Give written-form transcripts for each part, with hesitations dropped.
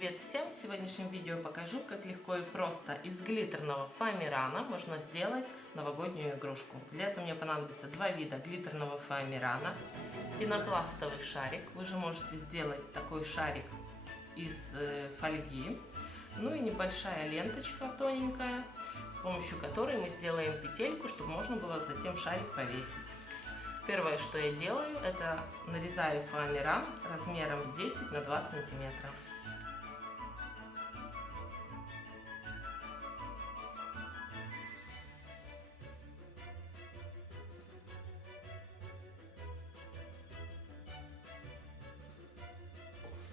Привет всем! В сегодняшнем видео покажу, как легко и просто из глиттерного фоамирана можно сделать новогоднюю игрушку. Для этого мне понадобится два вида глиттерного фоамирана, пенопластовый шарик. Вы же можете сделать такой шарик из фольги. Ну и небольшая ленточка тоненькая, с помощью которой мы сделаем петельку, чтобы можно было затем шарик повесить. Первое, что я делаю, это нарезаю фоамиран размером 10 на 2 сантиметра.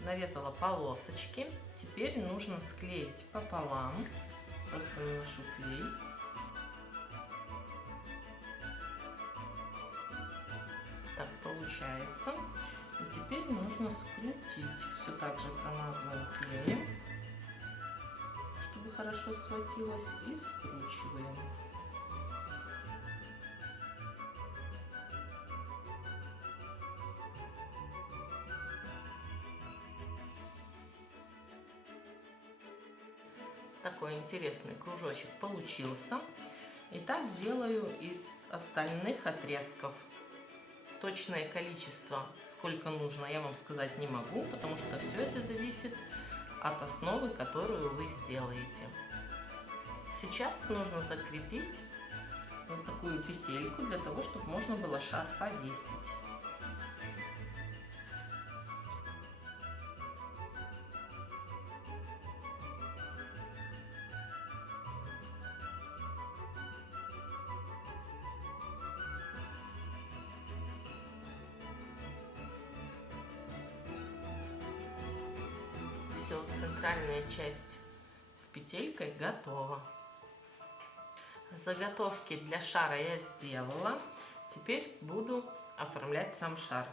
Нарезала полосочки. Теперь нужно склеить пополам. Просто наношу клей. Так получается. И теперь нужно скрутить. Все так же промазываем клеем, чтобы хорошо схватилось, и скручиваем. Такой интересный кружочек получился. И так делаю из остальных отрезков. Точное количество, сколько нужно, я вам сказать не могу, потому что все это зависит от основы, которую вы сделаете. Сейчас нужно закрепить вот такую петельку для того, чтобы можно было шар повесить. Все, центральная часть с петелькой готова. Заготовки для шара я сделала. Теперь буду оформлять сам шар.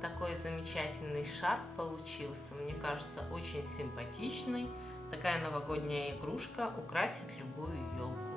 такой замечательный шар получился. Мне кажется, очень симпатичный. Такая новогодняя игрушка украсит любую елку.